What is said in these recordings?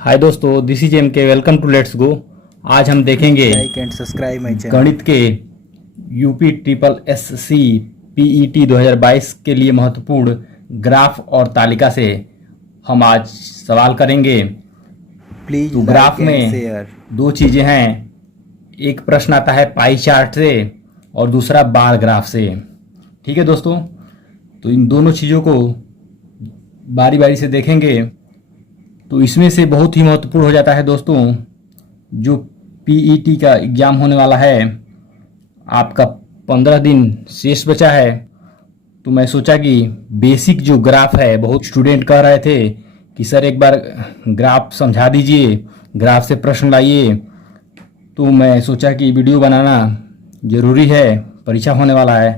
हाय दोस्तों, this is M K. Welcome to let's go. आज हम देखेंगे like and subscribe my channel. गणित के UP triple S C PET 2022 के लिए महत्वपूर्ण ग्राफ और तालिका से हम आज सवाल करेंगे। प्लीज तो ग्राफ लाइक एंड में शेयर। दो चीज़ें हैं, एक प्रश्न आता है पाई चार्ट से और दूसरा बार ग्राफ से। ठीक है दोस्तों, तो इन दोनों चीज़ों को बारी बारी से देखेंगे। तो इसमें से बहुत ही महत्वपूर्ण हो जाता है दोस्तों, जो पीईटी का एग्ज़ाम होने वाला है, आपका 15 दिन शेष बचा है। तो मैं सोचा कि बेसिक जो ग्राफ है, बहुत स्टूडेंट कह रहे थे कि सर एक बार ग्राफ समझा दीजिए, ग्राफ से प्रश्न लाइए। तो मैं सोचा कि वीडियो बनाना ज़रूरी है, परीक्षा होने वाला है।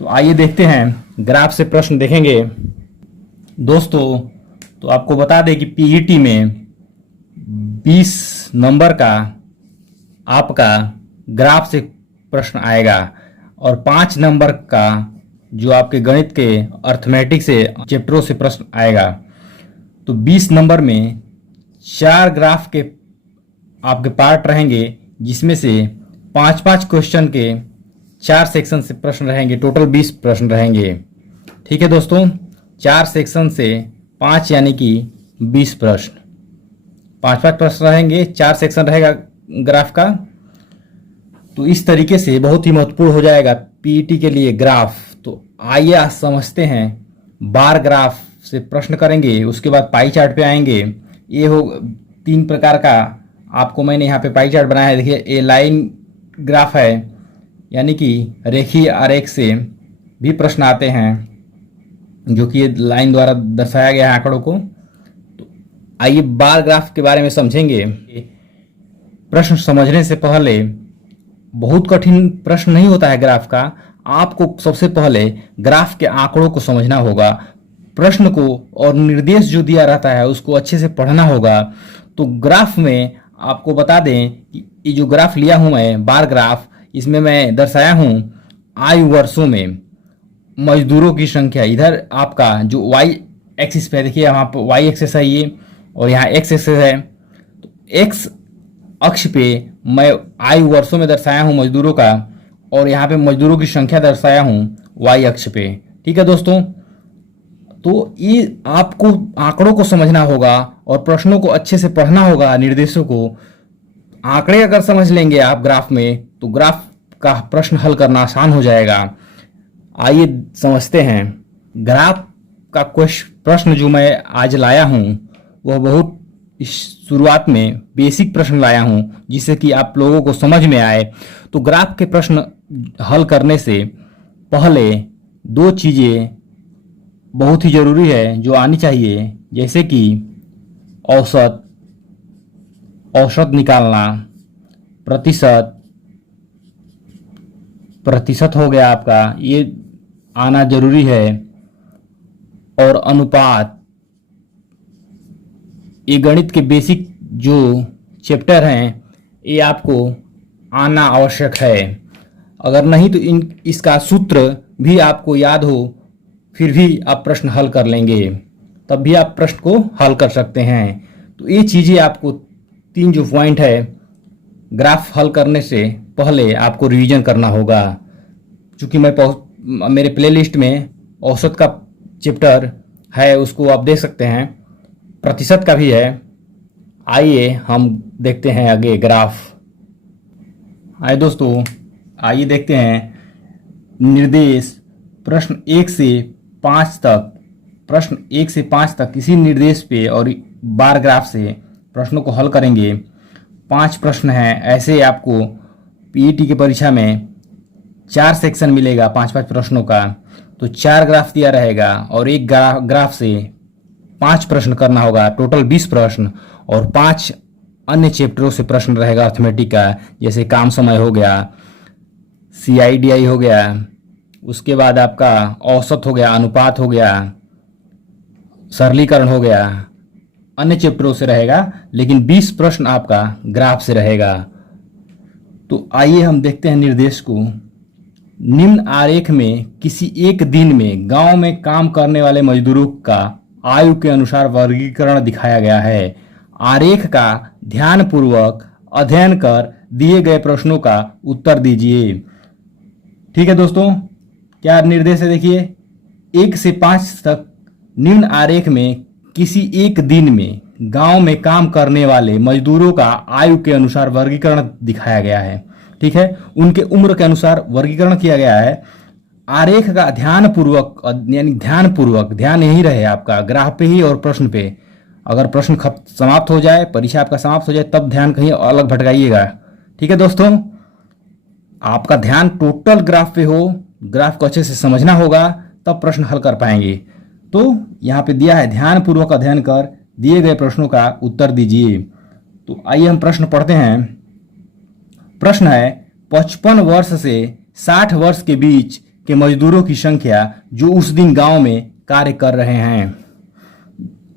तो आइए देखते हैं, ग्राफ से प्रश्न देखेंगे दोस्तों। तो आपको बता दें कि पीईटी में 20 नंबर का आपका ग्राफ से प्रश्न आएगा और 5 नंबर का जो आपके गणित के अर्थमेटिक से चैप्टरों से प्रश्न आएगा। तो 20 नंबर में 4 ग्राफ के आपके पार्ट रहेंगे, जिसमें से 5-5 क्वेश्चन के 4 सेक्शन से प्रश्न रहेंगे। टोटल 20 प्रश्न रहेंगे। ठीक है दोस्तों, 4 सेक्शन से 5 यानी कि 20 प्रश्न, 5-5 प्रश्न रहेंगे, 4 सेक्शन रहेगा ग्राफ का। तो इस तरीके से बहुत ही महत्वपूर्ण हो जाएगा पीईटी के लिए ग्राफ। तो आइए आज समझते हैं, बार ग्राफ से प्रश्न करेंगे, उसके बाद पाई चार्ट पे आएंगे। ये हो 3 प्रकार का आपको मैंने यहाँ पे पाई चार्ट बनाया है। देखिए, ये लाइन ग्राफ है, यानी कि रेखीय आरेख से भी प्रश्न आते हैं, जो कि ये लाइन द्वारा दर्शाया गया है आंकड़ों को। तो आइए बार ग्राफ के बारे में समझेंगे। प्रश्न समझने से पहले, बहुत कठिन प्रश्न नहीं होता है ग्राफ का। आपको सबसे पहले ग्राफ के आंकड़ों को समझना होगा, प्रश्न को और निर्देश जो दिया रहता है उसको अच्छे से पढ़ना होगा। तो ग्राफ में आपको बता दें कि ये जो ग्राफ लिया हूं मैं, बार ग्राफ, इसमें मैं दर्शाया हूं आयु वर्षों में मजदूरों की संख्या। इधर आपका जो वाई एक्सिस पे देखिए, यहाँ पर वाई एक्सिस है ये, और यहाँ एक्स एक्सिस है। तो एक्स अक्ष पे मैं आयु वर्षों में दर्शाया हूँ मजदूरों का, और यहाँ पे मजदूरों की संख्या दर्शाया हूँ वाई अक्ष पे। ठीक है दोस्तों, तो ये आपको आंकड़ों को समझना होगा और प्रश्नों को अच्छे से पढ़ना होगा, निर्देशों को। आंकड़े अगर समझ लेंगे आप ग्राफ में, तो ग्राफ का प्रश्न हल करना आसान हो जाएगा। आइए समझते हैं ग्राफ का प्रश्न जो मैं आज लाया हूं, वह बहुत शुरुआत में बेसिक प्रश्न लाया हूं, जिससे कि आप लोगों को समझ में आए। तो ग्राफ के प्रश्न हल करने से पहले 2 चीज़ें बहुत ही ज़रूरी है जो आनी चाहिए, जैसे कि औसत निकालना, प्रतिशत हो गया आपका, ये आना जरूरी है, और अनुपात। ये गणित के बेसिक जो चैप्टर हैं, ये आपको आना आवश्यक है। अगर नहीं तो इसका सूत्र भी आपको याद हो, फिर भी आप प्रश्न हल कर लेंगे, तब भी आप प्रश्न को हल कर सकते हैं। तो ये चीज़ें आपको 3 जो पॉइंट है, ग्राफ हल करने से पहले आपको रिवीजन करना होगा। चूँकि मेरे प्लेलिस्ट में औसत का चैप्टर है, उसको आप देख सकते हैं, प्रतिशत का भी है। आइए हम देखते हैं आगे ग्राफ। आइए दोस्तों, आइए देखते हैं निर्देश प्रश्न 1 से 5 तक। प्रश्न 1 से 5 तक इसी निर्देश पे और बार ग्राफ से प्रश्नों को हल करेंगे। 5 प्रश्न हैं ऐसे। आपको पीईटी की परीक्षा में 4 सेक्शन मिलेगा 5-5 प्रश्नों का। तो 4 ग्राफ दिया रहेगा और एक ग्राफ से 5 प्रश्न करना होगा, टोटल 20 प्रश्न। और 5 अन्य चैप्टरों से प्रश्न रहेगा अर्थमेटिक का, जैसे काम समय हो गया, CIDI हो गया, उसके बाद आपका औसत हो गया, अनुपात हो गया, सरलीकरण हो गया, अन्य चैप्टरों से रहेगा। लेकिन 20 प्रश्न आपका ग्राफ से रहेगा। तो आइए हम देखते हैं निर्देश को। निम्न आरेख में किसी एक दिन में गांव में काम करने वाले मजदूरों का आयु के अनुसार वर्गीकरण दिखाया गया है। आरेख का ध्यानपूर्वक अध्ययन कर दिए गए प्रश्नों का उत्तर दीजिए। ठीक है दोस्तों, क्या निर्देश है देखिए, 1 से 5 तक निम्न आरेख में किसी एक दिन में गांव में काम करने वाले मजदूरों का आयु के अनुसार वर्गीकरण दिखाया गया है। ठीक है, उनके उम्र के अनुसार वर्गीकरण किया गया है। आरेख का ध्यानपूर्वक, यानी ध्यानपूर्वक, ध्यान यही रहे आपका ग्राफ पे ही और प्रश्न पे। अगर प्रश्न समाप्त हो जाए, परीक्षा आपका समाप्त हो जाए, तब ध्यान कहीं अलग भटकाइएगा। ठीक है दोस्तों, आपका ध्यान टोटल ग्राफ पे हो, ग्राफ को अच्छे से समझना होगा, तब प्रश्न हल कर पाएंगे। तो यहाँ पे दिया है ध्यानपूर्वक अध्ययन कर दिए गए प्रश्नों का उत्तर दीजिए। तो आइए हम प्रश्न पढ़ते हैं। प्रश्न है, 55 वर्ष से 60 वर्ष के बीच के मजदूरों की संख्या जो उस दिन गांव में कार्य कर रहे हैं।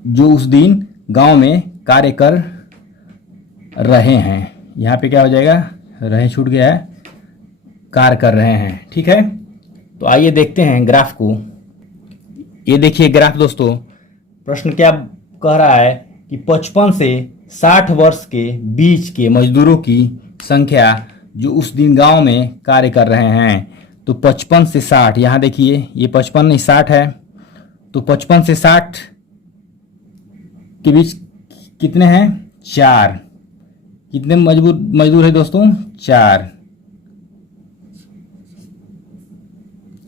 जो उस दिन गांव में कार्य कर रहे हैं, यहाँ पे क्या हो जाएगा, रहे छूट गया है, कार्य कर रहे हैं। ठीक है, तो आइए देखते हैं ग्राफ को। ये देखिए ग्राफ दोस्तों, प्रश्न क्या कह रहा है कि 55 से 60 वर्ष के बीच के मजदूरों की संख्या जो उस दिन गांव में कार्य कर रहे हैं। तो 55 से 60, यहाँ देखिए ये 55 नहीं 60 है। तो 55 से 60 के बीच कितने हैं, 4। कितने मजदूर है दोस्तों, 4।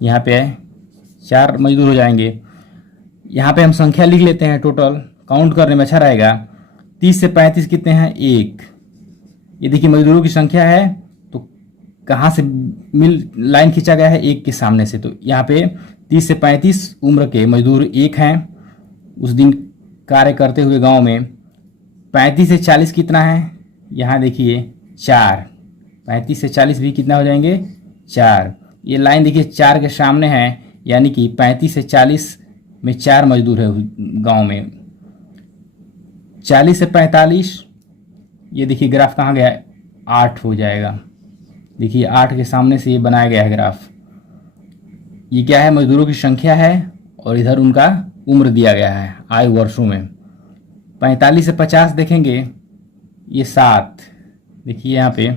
यहाँ पे है 4 मजदूर हो जाएंगे। यहाँ पे हम संख्या लिख लेते हैं, टोटल काउंट करने में अच्छा रहेगा। 30 से 35 कितने हैं, 1। ये देखिए मजदूरों की संख्या है, तो कहाँ से लाइन खींचा गया है, 1 के सामने से। तो यहाँ पे 30 से 35 उम्र के मजदूर 1 हैं उस दिन कार्य करते हुए गांव में। 35 से 40 कितना है, यहाँ देखिए 4। 35 से 40 भी कितना हो जाएंगे, 4। ये लाइन देखिए 4 के सामने है, यानी कि 35 से 40 में 4 मजदूर है गांव में। 40 से 45, ये देखिए ग्राफ कहाँ गया है, 8 हो जाएगा। देखिए 8 के सामने से ये बनाया गया है ग्राफ। ये क्या है, मजदूरों की संख्या है, और इधर उनका उम्र दिया गया है आयु वर्षों में। 45 से 50 देखेंगे, ये 7। देखिए यहाँ पे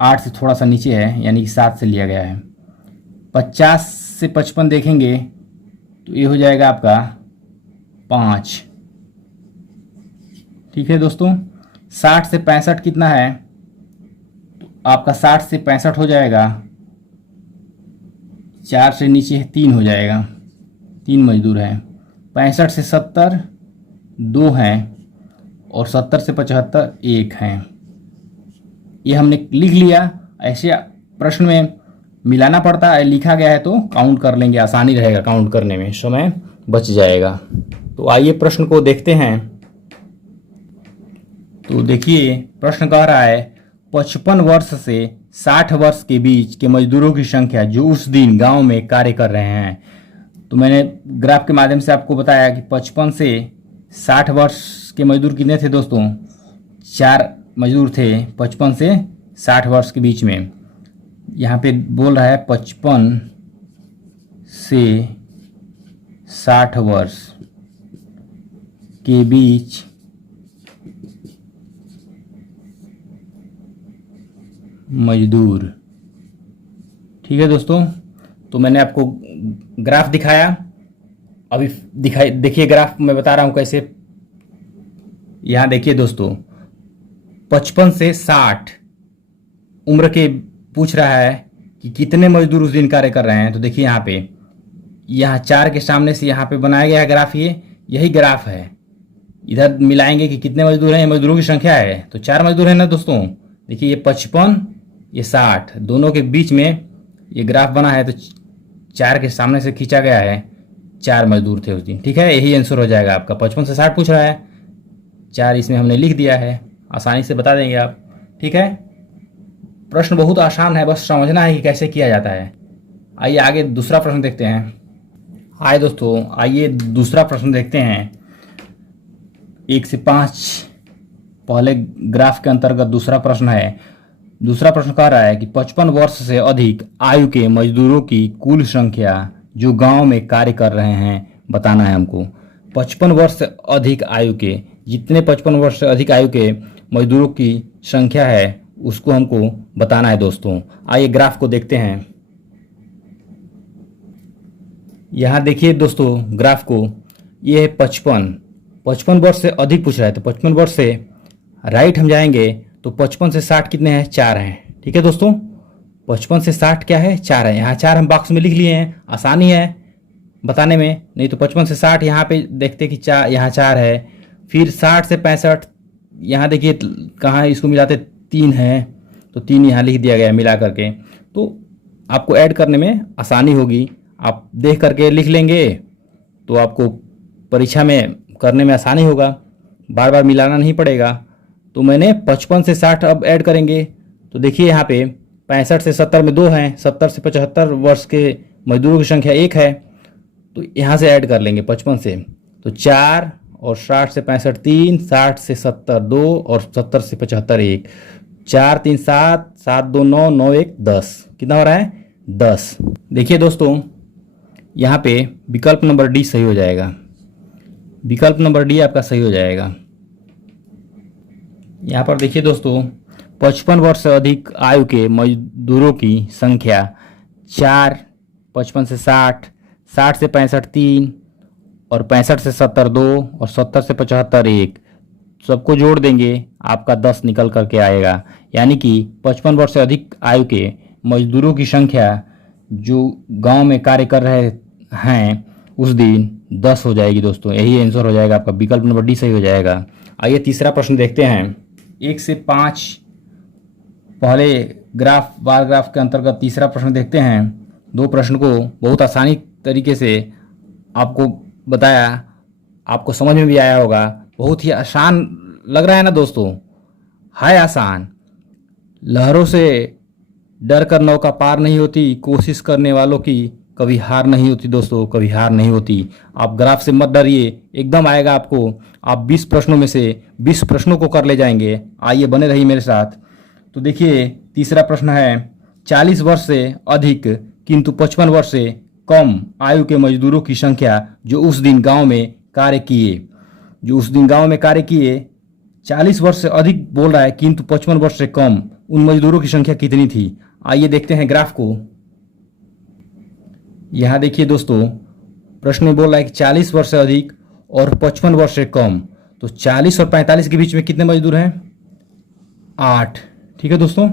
8 से थोड़ा सा नीचे है, यानी कि 7 से लिया गया है। 50 से 55 देखेंगे तो ये हो जाएगा आपका 5। ठीक है दोस्तों, 60 से 65 कितना है, तो आपका 60 से 65 हो जाएगा, 4 से नीचे 3 हो जाएगा, 3 मजदूर हैं। 65 से 70 2 हैं, और 70 से 75 1 हैं। ये हमने लिख लिया। ऐसे प्रश्न में मिलाना पड़ता है, लिखा गया है तो काउंट कर लेंगे, आसानी रहेगा काउंट करने में, समय बच जाएगा। तो आइए प्रश्न को देखते हैं। तो देखिए प्रश्न कह रहा है, 55 वर्ष से 60 वर्ष के बीच के मजदूरों की संख्या जो उस दिन गांव में कार्य कर रहे हैं। तो मैंने ग्राफ के माध्यम से आपको बताया कि 55 से 60 वर्ष के मजदूर कितने थे दोस्तों, 4 मजदूर थे 55 से 60 वर्ष के बीच में। यहाँ पे बोल रहा है 55 से 60 वर्ष के बीच मजदूर। ठीक है दोस्तों, तो मैंने आपको ग्राफ दिखाया। अभी देखिए ग्राफ मैं बता रहा हूं कैसे। यहाँ देखिए दोस्तों, 55 से 60 उम्र के पूछ रहा है कि कितने मजदूर उस दिन कार्य कर रहे हैं। तो देखिए यहाँ पे, यहाँ 4 के सामने से यहाँ पे बनाया गया है ग्राफ, यही ग्राफ है। इधर मिलाएंगे कि कितने मजदूर हैं, मजदूरों की संख्या है तो 4 मजदूर है ना दोस्तों। देखिए ये 55 ये 60 दोनों के बीच में ये ग्राफ बना है, तो 4 के सामने से खींचा गया है, 4 मजदूर थे उस दिन। ठीक है, यही आंसर हो जाएगा आपका। 55 से 60 पूछ रहा है, 4 इसमें हमने लिख दिया है, आसानी से बता देंगे आप। ठीक है, प्रश्न बहुत आसान है, बस समझना है कि कैसे किया जाता है। आइए आगे दूसरा प्रश्न देखते हैं। हाय दोस्तों, आइए दूसरा प्रश्न देखते हैं। 1 से 5 पहले ग्राफ के अंतर्गत दूसरा प्रश्न है। दूसरा प्रश्न कह रहा है कि 55 वर्ष से अधिक आयु के मजदूरों की कुल संख्या जो गांव में कार्य कर रहे हैं बताना है हमको। 55 वर्ष से अधिक आयु के, जितने 55 वर्ष से अधिक आयु के मजदूरों की संख्या है उसको हमको बताना है दोस्तों। आइए ग्राफ को देखते हैं। यहाँ देखिए दोस्तों ग्राफ को, ये है 55 वर्ष से अधिक पूछ रहा है, तो 55 वर्ष से राइट हम जाएंगे तो 55 से 60 कितने हैं, 4 हैं। ठीक है दोस्तों, 55 से 60 क्या है, 4 है। यहाँ 4 हम बॉक्स में लिख लिए हैं, आसानी है बताने में। नहीं तो 55 से 60 यहाँ पे देखते कि 4, यहाँ 4 है। फिर 60 से 65 यहाँ देखिए कहाँ है, इसको मिलाते 3 है, तो 3 यहाँ लिख दिया गया मिला करके। तो आपको ऐड करने में आसानी होगी, आप देख करके लिख लेंगे तो आपको परीक्षा में करने में आसानी होगा, बार बार मिलाना नहीं पड़ेगा। तो मैंने 55 से 60 अब ऐड करेंगे, तो देखिए यहाँ पे 65 से 70 में 2 हैं, 70 से 75 वर्ष के मजदूरों की संख्या 1 है, तो यहाँ से ऐड कर लेंगे 55 से, तो 4 और 60 से 65 3, 60 से 70 2 और 70 से 75 1, 4 3 7, 7 2 9, 9 1 10, कितना हो रहा है 10। देखिए दोस्तों यहाँ पे विकल्प नंबर डी सही हो जाएगा, विकल्प नंबर डी आपका सही हो जाएगा। यहाँ पर देखिए दोस्तों 55 वर्ष से अधिक आयु के मजदूरों की संख्या 4, 55 से 60, 60 से 65 3 और 65 से 70 2 और 70 से 75 1, सबको जोड़ देंगे आपका 10 निकल करके आएगा। यानी कि 55 वर्ष से अधिक आयु के मजदूरों की संख्या जो गांव में कार्य कर रहे हैं उस दिन 10 हो जाएगी दोस्तों। यही आंसर हो जाएगा आपका, विकल्प नंबर डी सही हो जाएगा। आइए तीसरा प्रश्न देखते हैं। 1 से 5 पहले ग्राफ बार ग्राफ के अंतर्गत तीसरा प्रश्न देखते हैं। 2 प्रश्न को बहुत आसानी तरीके से आपको बताया, आपको समझ में भी आया होगा। बहुत ही आसान लग रहा है ना दोस्तों, है आसान। लहरों से डर कर नौका पार नहीं होती, कोशिश करने वालों की कभी हार नहीं होती दोस्तों, कभी हार नहीं होती। आप ग्राफ से मत डरिए, एकदम आएगा आपको। आप 20 प्रश्नों में से 20 प्रश्नों को कर ले जाएंगे। आइए बने रहिए मेरे साथ। तो देखिए तीसरा प्रश्न है, 40 वर्ष से अधिक किंतु 55 वर्ष से कम आयु के मजदूरों की संख्या जो उस दिन गांव में कार्य किए, जो उस दिन गांव में कार्य किए। 40 वर्ष से अधिक बोल रहा है किंतु 55 वर्ष से कम, उन मजदूरों की संख्या कितनी थी। आइए देखते हैं ग्राफ को। यहाँ देखिए दोस्तों प्रश्न में बोल रहा है कि 40 वर्ष से अधिक और 55 वर्ष से कम, तो 40 और 45 के बीच में कितने मजदूर हैं, 8। ठीक है दोस्तों,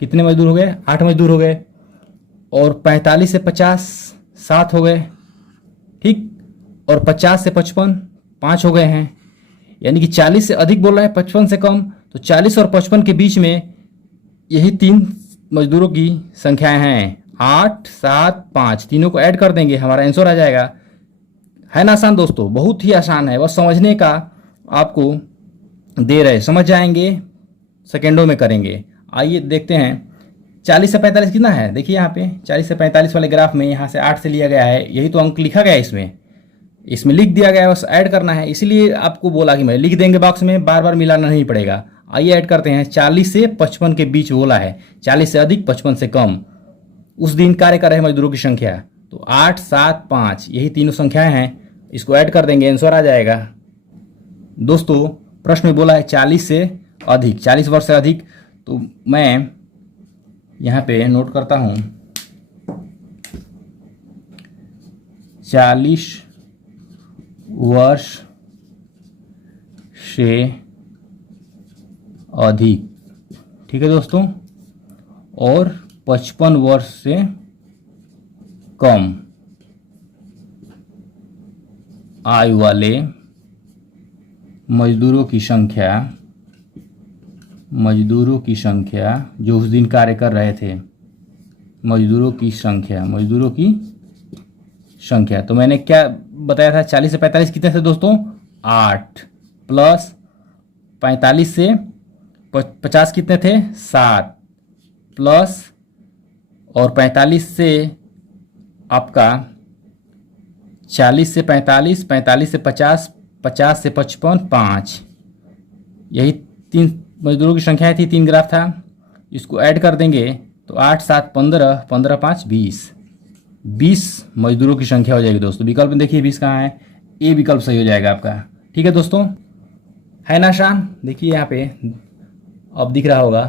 कितने मजदूर हो गए, 8 मजदूर हो गए। और 45 से 50 7 हो गए, ठीक। और 50 से 55 5 हो गए हैं। यानी कि 40 से अधिक बोल रहा है, 55 से कम, तो 40 और 55 के बीच में यही 3 मजदूरों की संख्याएं हैं, 8 7 5। तीनों को ऐड कर देंगे, हमारा आंसर आ जाएगा। है ना आसान दोस्तों, बहुत ही आसान है, बस समझने का आपको दे रहे, समझ जाएंगे, सेकेंडों में करेंगे। आइए देखते हैं 40 से 45 कितना है। देखिए यहाँ पे 40 से 45 वाले ग्राफ में यहाँ से 8 से लिया गया है, यही तो अंक लिखा गया है, इसमें लिख दिया गया है, बस ऐड करना है। इसीलिए आपको बोला कि मैं लिख देंगे बॉक्स में, बार बार मिलाना नहीं पड़ेगा। आइए ऐड करते हैं। 40 से 55 के बीच बोला है, 40 से अधिक 55 से कम, उस दिन कार्य कर रहे मजदूरों की संख्या, तो 8 7 5 यही तीनों संख्याएं हैं, इसको ऐड कर देंगे, आंसर आ जाएगा। दोस्तों प्रश्न में बोला है 40 से अधिक, 40 वर्ष से अधिक, तो मैं यहाँ पे नोट करता हूँ 40 वर्ष से अधिक, ठीक है दोस्तों, और 55 वर्ष से कम आयु वाले मजदूरों की संख्या जो उस दिन कार्य कर रहे थे, मजदूरों की संख्या। तो मैंने क्या बताया था, 40 से 45 कितने थे दोस्तों, 8 प्लस 45 से 50 कितने थे, 7 प्लस और 45 से आपका 40 से 45, 45 से 50, 50 से 55 5, यही 3 मजदूरों की संख्या थी, 3 ग्राफ था। इसको ऐड कर देंगे तो 8 7 15, 15 5 20 मजदूरों की संख्या हो जाएगी दोस्तों। विकल्प में देखिए 20 कहाँ है, ए विकल्प सही हो जाएगा आपका। ठीक है दोस्तों, है ना आसान? देखिए यहाँ पे अब दिख रहा होगा।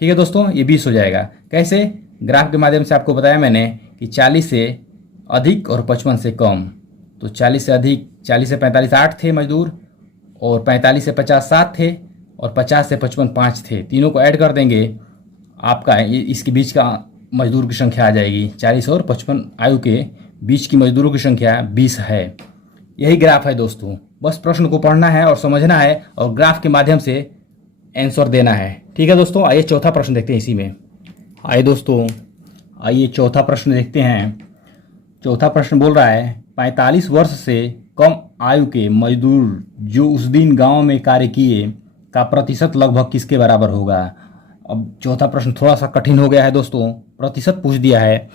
ठीक है दोस्तों, ये 20 हो जाएगा। कैसे? ग्राफ के माध्यम से आपको बताया मैंने कि 40 से अधिक और 55 से कम। तो 40 से अधिक, 40 से 45 8 थे मजदूर, और 45 से 50 7 थे, और 50 से 55 5 थे। तीनों को ऐड कर देंगे, आपका इसके बीच का मजदूर की संख्या आ जाएगी। 40 और 55 आयु के बीच की मजदूरों की संख्या 20 है। यही ग्राफ है दोस्तों। बस प्रश्न को पढ़ना है और समझना है और ग्राफ के माध्यम से आंसर देना है। ठीक है दोस्तों, आइए चौथा प्रश्न देखते हैं इसी में। आइए दोस्तों, आइए चौथा प्रश्न देखते हैं। चौथा प्रश्न बोल रहा है 45 वर्ष से कम आयु के मजदूर जो उस दिन गांव में कार्य किए का प्रतिशत लगभग किसके बराबर होगा। अब चौथा प्रश्न थोड़ा सा कठिन हो गया है दोस्तों, प्रतिशत पूछ दिया है।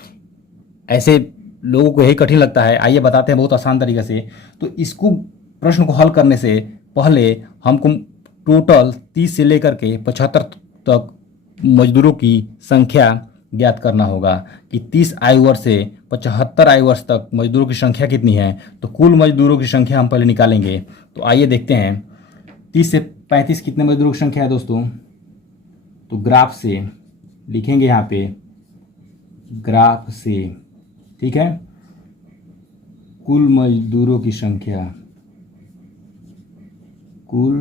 ऐसे लोगों को यही कठिन लगता है। आइए बताते हैं बहुत आसान तरीके से। तो इसको प्रश्न को हल करने से पहले हमको टोटल 30 से लेकर के 75 तक मजदूरों की संख्या ज्ञात करना होगा कि 30 आयु वर्ष से 75 आयु वर्ष तक मजदूरों की संख्या कितनी है। तो कुल मजदूरों की संख्या हम पहले निकालेंगे। तो आइए देखते हैं 30 से 35 कितने मजदूरों की संख्या है दोस्तों। तो ग्राफ से लिखेंगे यहाँ पे, ग्राफ से, ठीक है, कुल मजदूरों की संख्या, कुल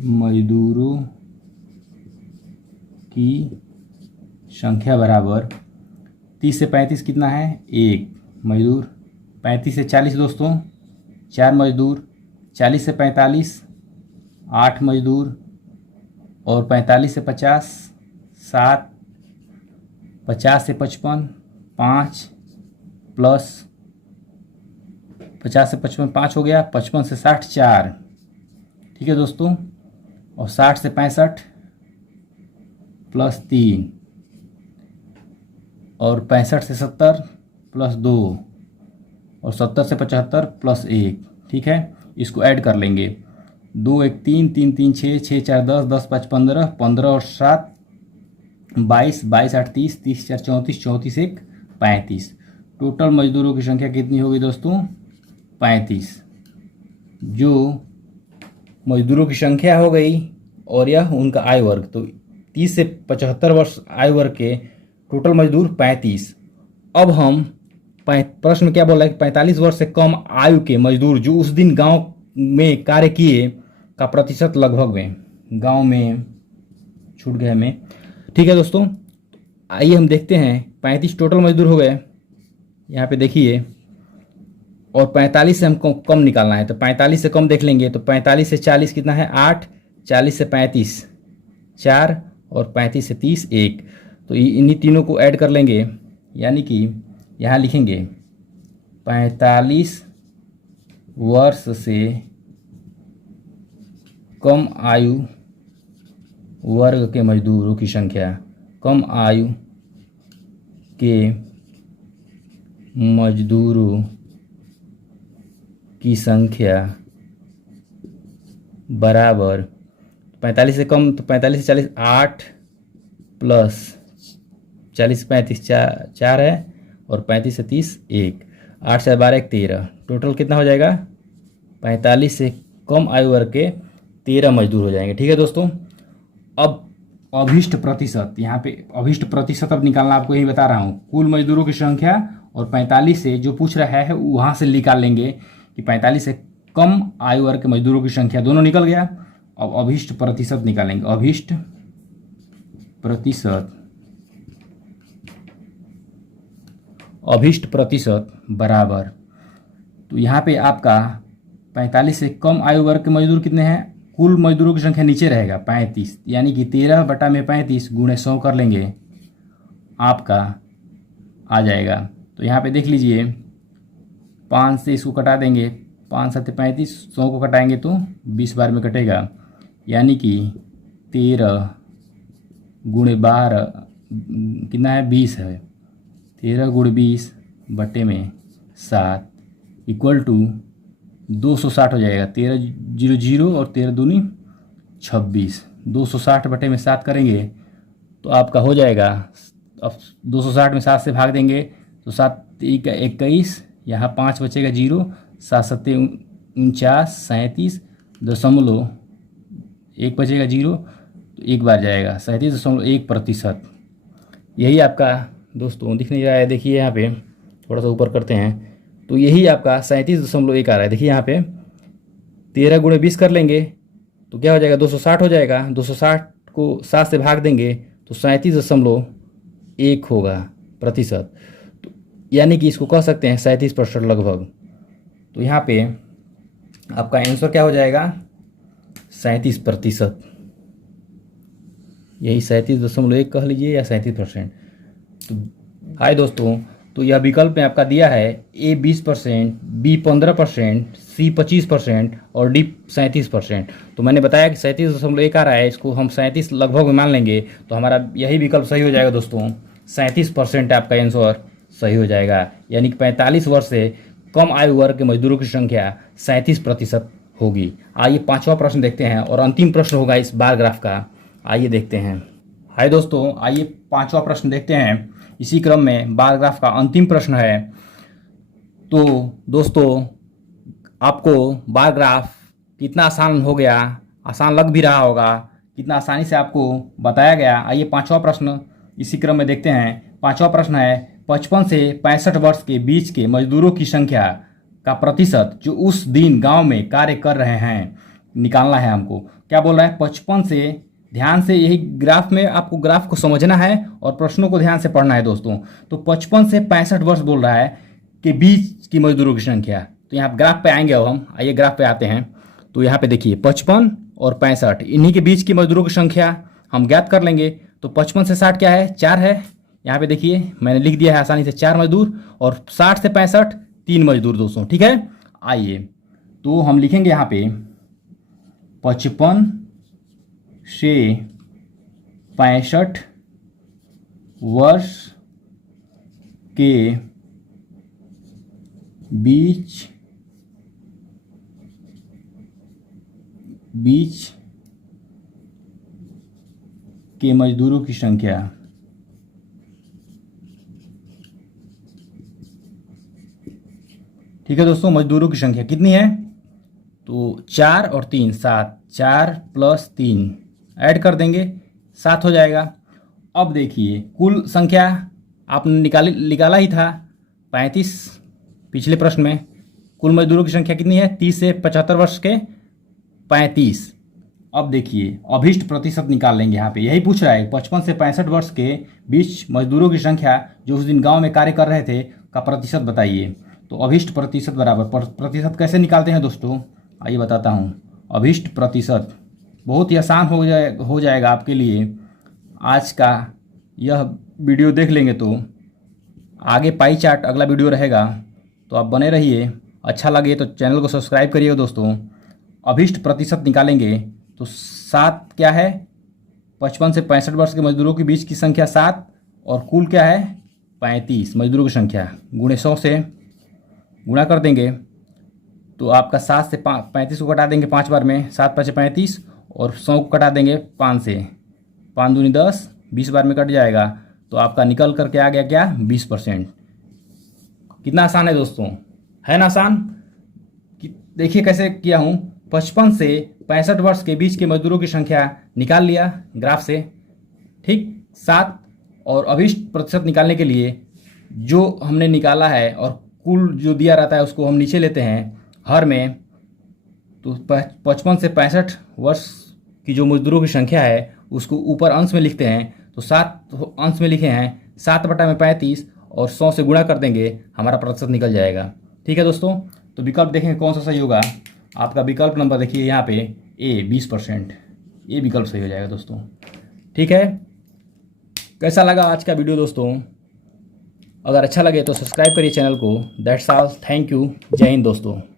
मजदूरों की संख्या बराबर 30 से 35 कितना है, 1 मजदूर। 35 से 40 दोस्तों 4 मजदूर। 40 से 45 8 मजदूर, और 45 से 50 7, 50 से 55 5, प्लस 50 से 55 5 हो गया, 55 से 60 4। ठीक है दोस्तों, और 60 से 65 प्लस 3, और 65 से 70 प्लस 2, और 70 से 75 प्लस 1। ठीक है, इसको ऐड कर लेंगे। 2 1 3 3 3 6 6 4 10 10 5 15 15 और 7 22 22 8 30 30 4 34 34 1 35। टोटल मजदूरों की संख्या कितनी होगी दोस्तों, 35। जो मजदूरों की संख्या हो गई और यह उनका आयु वर्ग। तो 30 से 75 वर्ष आयु वर्ग के टोटल मजदूर 35। अब हम प्रश्न क्या बोला है कि 45 वर्ष से कम आयु के मजदूर जो उस दिन गांव में कार्य किए का प्रतिशत लगभग में, गांव में छूट गए में। ठीक है दोस्तों, आइए हम देखते हैं। 35 टोटल मजदूर हो गए यहाँ पे देखिए, और 45 से हमको कम निकालना है। तो 45 से कम देख लेंगे। तो 45 से 40 कितना है, 8, 40 से 35 4, और 35 से 30 1। तो इन्हीं तीनों को ऐड कर लेंगे, यानी कि यहाँ लिखेंगे 45 वर्ष से कम आयु वर्ग के मजदूरों की संख्या, कम आयु के मजदूरों की संख्या बराबर 45 से कम। तो 45 से 40 8, प्लस 40 से 35 4 है, और 35 से 30 1, 8 से 12 1 13। टोटल कितना हो जाएगा, 45 से कम आयु वर्ग के 13 मजदूर हो जाएंगे। ठीक है दोस्तों, अब अभिष्ट प्रतिशत, यहाँ पे अभिष्ट प्रतिशत अब निकालना आपको यही बता रहा हूँ। कुल मजदूरों की संख्या और 45 से जो पूछ रहा है वहाँ से निकाल लेंगे कि 45 से कम आयु वर्ग के मजदूरों की संख्या, दोनों निकल गया। अब अभिष्ट प्रतिशत निकालेंगे। अभिष्ट प्रतिशत, अभिष्ट प्रतिशत बराबर, तो यहाँ पे आपका 45 से कम आयु वर्ग के मजदूर कितने हैं, कुल मजदूरों की संख्या नीचे रहेगा 35, यानी कि 13/35 गुणे 100 कर लेंगे, आपका आ जाएगा। तो यहाँ पे देख लीजिए 5 से इसको कटा देंगे, 5 7 35, 100 को कटाएंगे तो 20 बार में कटेगा, यानी कि 13 गुणे 12 कितना है, 20 है। 13 गुणे 20 बटे में 7 इक्वल टू 260 हो जाएगा। 13 0 0 और 13 दूनी 26। 260 बटे में 7 करेंगे तो आपका हो जाएगा। अब 260 में 7 से भाग देंगे तो 7 21, यहाँ 5 बचेगा 0, 7×7 = 37.1 बचेगा 0, तो एक बार जाएगा 37.1%। यही आपका दोस्तों दिख नहीं रहा है, देखिए यहाँ पे थोड़ा सा ऊपर करते हैं तो यही आपका 37.1 आ रहा है। देखिए यहाँ पे 13 × 20 कर लेंगे तो क्या हो जाएगा, 260 हो जाएगा। 260 को 7 से भाग देंगे तो 37.1 होगा प्रतिशत, तो यानी कि इसको कह सकते हैं 37% लगभग। तो यहाँ पे आपका आंसर क्या हो जाएगा, 37%। यही 37.1 कह लीजिए या 37%। तो हाय दोस्तों, तो यह विकल्प में आपका दिया है A 20%, B 15%, C 25% और D 37%। तो मैंने बताया कि 37.1 आ रहा है, इसको हम 37 लगभग में मान लेंगे तो हमारा यही विकल्प सही हो जाएगा दोस्तों। 37% आपका आंसर सही हो जाएगा, यानी कि 45 वर्ष से कम आयु वर्ग के मजदूरों की संख्या 37% होगी। आइए 5वां प्रश्न देखते हैं और अंतिम प्रश्न होगा इस बार ग्राफ का। आइए देखते हैं। हाय दोस्तों, आइए 5वां प्रश्न देखते हैं। इसी क्रम में बार ग्राफ का अंतिम प्रश्न है। तो दोस्तों आपको बार ग्राफ कितना आसान हो गया, आसान लग भी रहा होगा, कितना आसानी से आपको बताया गया। आइए 5वां प्रश्न इसी क्रम में देखते हैं। 5वां प्रश्न है 55 से 65 वर्ष के बीच के मजदूरों की संख्या का प्रतिशत जो उस दिन गांव में कार्य कर रहे हैं निकालना है हमको। क्या बोल रहा है, 55 से, ध्यान से यही ग्राफ में आपको ग्राफ को समझना है और प्रश्नों को ध्यान से पढ़ना है दोस्तों। तो 55 से 65 वर्ष बोल रहा है कि बीच की मजदूरों की संख्या। तो यहाँ ग्राफ पे आएंगे अब हम, आइए ग्राफ पे आते हैं। तो यहाँ पे देखिए 55 और 65 इन्हीं के बीच की मजदूरों की संख्या हम ज्ञात कर लेंगे। तो 55 से 60 क्या है, 4 है। यहाँ पे देखिए मैंने लिख दिया है आसानी से 4 मजदूर, और 60 से 65 3 मजदूर दोस्तों, ठीक है। आइए तो हम लिखेंगे यहाँ पे 55 से 65 वर्ष के बीच के मजदूरों की संख्या। ठीक है दोस्तों, मजदूरों की संख्या कितनी है, तो 4 और 3 7, 4 + 3 ऐड कर देंगे 7 हो जाएगा। अब देखिए कुल संख्या आपने निकाला ही था 35 पिछले प्रश्न में। कुल मजदूरों की संख्या कितनी है, 30 से 75 वर्ष के 35। अब देखिए अभिष्ट प्रतिशत निकाल लेंगे। यहाँ पे यही पूछ रहा है 55 से 65 वर्ष के बीच मजदूरों की संख्या जो उस दिन गांव में कार्य कर रहे थे का प्रतिशत बताइए। तो अभिष्ट प्रतिशत बराबर प्रतिशत कैसे निकालते हैं दोस्तों, आइए बताता हूँ। अभिष्ट प्रतिशत बहुत ही आसान हो जाएगा आपके लिए। आज का यह वीडियो देख लेंगे तो आगे पाई चार्ट अगला वीडियो रहेगा, तो आप बने रहिए। अच्छा लगे तो चैनल को सब्सक्राइब करिएगा दोस्तों। अभिष्ट प्रतिशत निकालेंगे तो 7 क्या है, 55 से 65 वर्ष के मजदूरों के बीच की संख्या 7, और कुल क्या है 35 मजदूरों की संख्या, गुणे 100 से गुणा कर देंगे तो आपका 7 से 35 को कटा देंगे 5 बार में, 7 × 5 = 35, और 100 को कटा देंगे 5 से, 5 दूनी 10, 20 बार में कट जाएगा। तो आपका निकल करके आ गया क्या, 20%। कितना आसान है दोस्तों, है ना आसान। देखिए कैसे किया हूँ। 55 से 65 वर्ष के बीच के मजदूरों की संख्या निकाल लिया ग्राफ से, ठीक। 7 और अभिष्ट प्रतिशत निकालने के लिए जो हमने निकाला है और कुल जो दिया रहता है उसको हम नीचे लेते हैं हर में। तो 55 से 65 वर्ष की जो मजदूरों की संख्या है उसको ऊपर अंश में लिखते हैं। तो 7 अंश में लिखे हैं, 7/35 और 100 से गुणा कर देंगे, हमारा प्रतिशत निकल जाएगा। ठीक है दोस्तों, तो विकल्प देखेंगे कौन सा सही होगा। आपका विकल्प नंबर देखिए यहाँ पे A 20%, ये विकल्प सही हो जाएगा दोस्तों। ठीक है, कैसा लगा आज का वीडियो दोस्तों। अगर अच्छा लगे तो सब्सक्राइब करिए चैनल को। दैट्स ऑल, थैंक यू, जय हिंद दोस्तों।